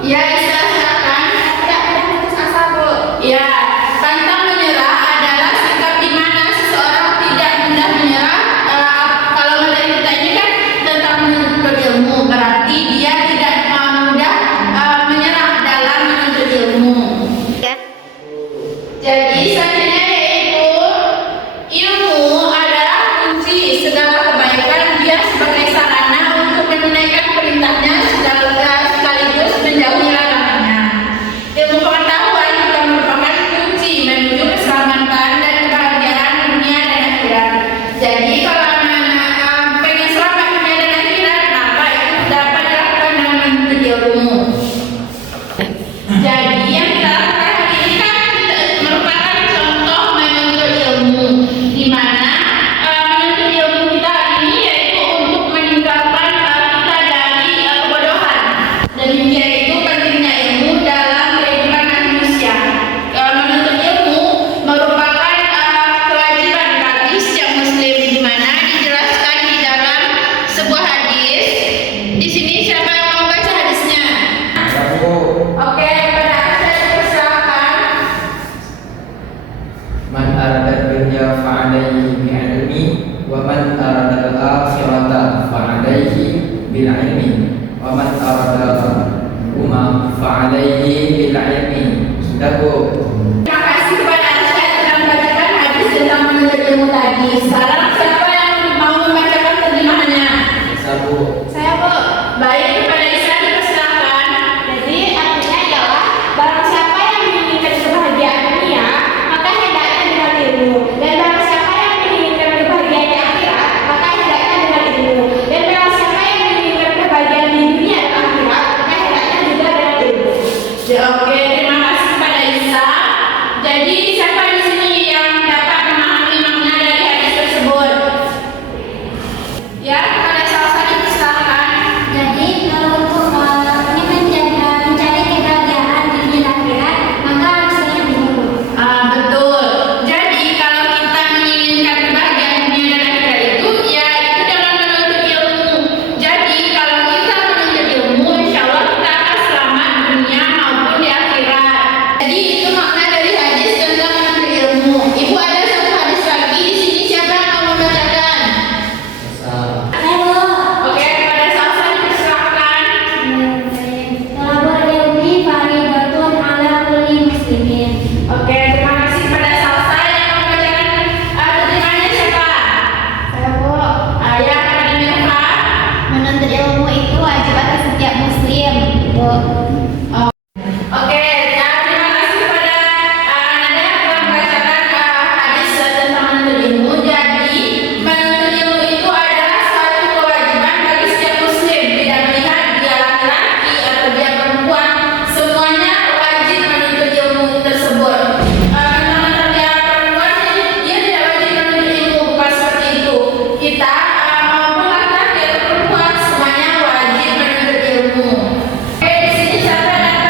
Ya, silakan. Tidak mudah putus asa, Bu. Ya, pantang menyerah adalah sikap di mana seseorang tidak mudah menyerah. Kalau materi kita ini kan tentang menuntut ilmu, berarti dia tidak mudah menyerah dalam menuntut ilmu. Ya. Jadi selanjutnya yaitu ilmu adalah kunci segala kebaikan. Dia sebagai sarana untuk menunaikan perintahnya sekaligus menjauhi larangannya. Ilmu pengetahuan juga merupakan kunci menuju keselamatan dan kebahagiaan dunia dan akhirat. Jadi kalau anak-anak pengen selamat dunia dan akhirat, apa itu dapat dilakukan dengan menuntut ilmu. Jadi yang kita lakukan hari ini kan merupakan contoh menuntut ilmu, di mana menuntut ilmu kita ini yaitu untuk meninggalkan kita dari kebodohan. Demikian itu pentingnya ilmu dalam kehidupan manusia. Menuntut ilmu merupakan kewajiban bagi setiap muslim, di mana dijelaskan di dalam sebuah hadis. Di sini siapa yang mau baca hadisnya? Oke, pada saya persilakan. Man arada dunya fa'alaihi bi'ilmi wa man arada al-akhirata fa'alaihi bil'ilmi wa man arada huma fa'alaihi bil'ilmi. Sudah, Bu? Terima kasih kepada saya telah membacakan hadis tentang menuntut ilmu tadi. Sekarang siapa yang mau membacakan terjemahannya? Bisa, Bu. Saya, Bu. Baik, kepada Isa dipersilakan. Jadi artinya adalah barang siapa yang menginginkan kebahagiaan dunia, maka hendaknya dengan ilmu. Dan barang siapa yang menginginkan kebahagiaan di akhirat, maka hendaknya dengan ilmu. Dan barang siapa yang menginginkan kebahagiaan di dunia dan akhirat, maka hendaknya juga dengan ilmu. Ya, oke, terima kasih kepada Isa. Jadi siapa di sini yang dapat memahami makna dari hadis tersebut? Ya, kepada Salsa dipersilakan. Jadi kalau untuk mencari kebahagiaan di dunia dan akhirat, maka harus banyak ilmu. Betul. Jadi kalau kita menginginkan kebahagiaan dunia dan akhirat itu, ya itu dengan menuntut ilmu. Jadi kalau kita menuntut ilmu, insya Allah kita akan selamat dunia maupun di akhirat. Jadi itu makna dari hadis tentang menuntut ilmu. Ibu ada satu hadis lagi di sini, siapa yang mau membacakan? Bisa. Saya, Bu. Oke, kepada Salsa dipersilakan. Talabul ilmi faridatun ala kulli muslimin. Oke, terima kasih kepada Salsa yang mau membacakan terjemahannya siapa? Saya, Bu. Ya, kepada Mirfa. Menuntut ilmu itu wajib atas setiap muslim, Bu. Oke, ya, terima kasih kepada Nada yang telah membacakan hadis tentang menuntut ilmu. Jadi, menuntut ilmu itu adalah suatu kewajiban bagi setiap muslim. Tidak melihat dia laki-laki atau dia perempuan, semuanya wajib menuntut ilmu tersebut. Teman-teman dia perempuan, dia tidak wajib menuntut ilmu, bukan seperti itu. Kita maupun laki-laki atau perempuan, semuanya wajib menuntut ilmu. Oke, di sini siapa yang dapat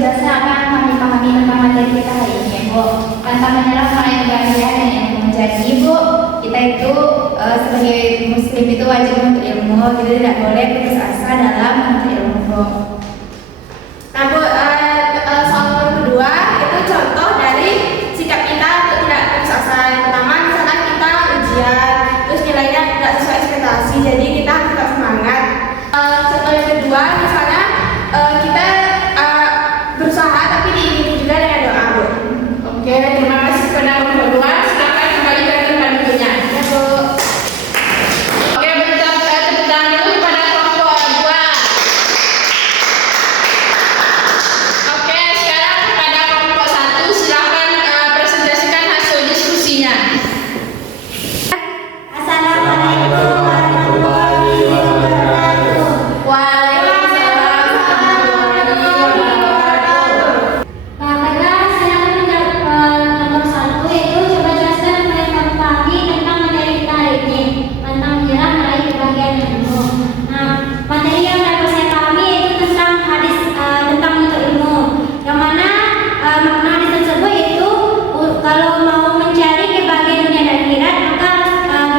jelasnya apa yang kami pahami tentang materi kita hari ini ya Bu. Pantang menyerah meraih kebahagiaan dan ilmu. Jadi Bu, kita itu sebagai muslim itu wajib menuntut ilmu, jadi tidak boleh putus asa dalam menuntut ilmu Bu. Nah Bu, soal nomor kedua itu contoh dari sikap kita untuk tidak putus asa. Yang pertama, misalkan kita ujian, terus nilainya tidak sesuai ekspektasi, jadi kita harus tetap semangat. Contoh yang kedua, misalnya kita berusaha tapi diiringi juga dengan doa Bu. Oke, terima kasih kepada nomor 2. Silakan kembali ke tempat duduknya. Ya Bu. Oke, tepuk tangan dulu pada kelompok 2. Oke, sekarang kepada kelompok 1, silakan presentasikan hasil diskusinya. Assalamualaikum warahmatullahi wabarakatuh. Waalaikumsalam warahmatullahi wabarakatuh. Baiklah, saya akan menjawab nomor 1, yaitu coba jelaskan apa yang kamu pahami tentang materi kita hari ini. Pantang menyerah meraih kebahagiaan dan ilmu. Nah, materi yang dapat saya pahami yaitu tentang hadis tentang menuntut ilmu. Yang mana makna hadis tersebut yaitu kalau mau mencari kebahagiaan dunia dan akhirat maka harus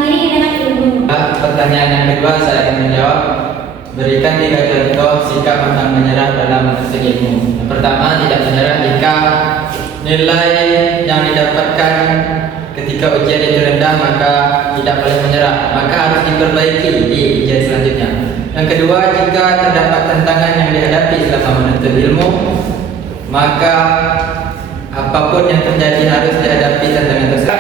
diiringi dengan ilmu. Pertanyaan yang kedua saya akan menjawab. Berikan 3 contoh sikap pantang menyerah dalam menuntut ilmu. Yang pertama, tidak menyerah jika nilai yang didapatkan ketika ujian itu rendah, maka tidak boleh menyerah, maka harus diperbaiki di ujian selanjutnya. Yang kedua, jika terdapat tantangan yang dihadapi selama menuntut ilmu, maka apapun yang terjadi harus dihadapi tantangan tersebut.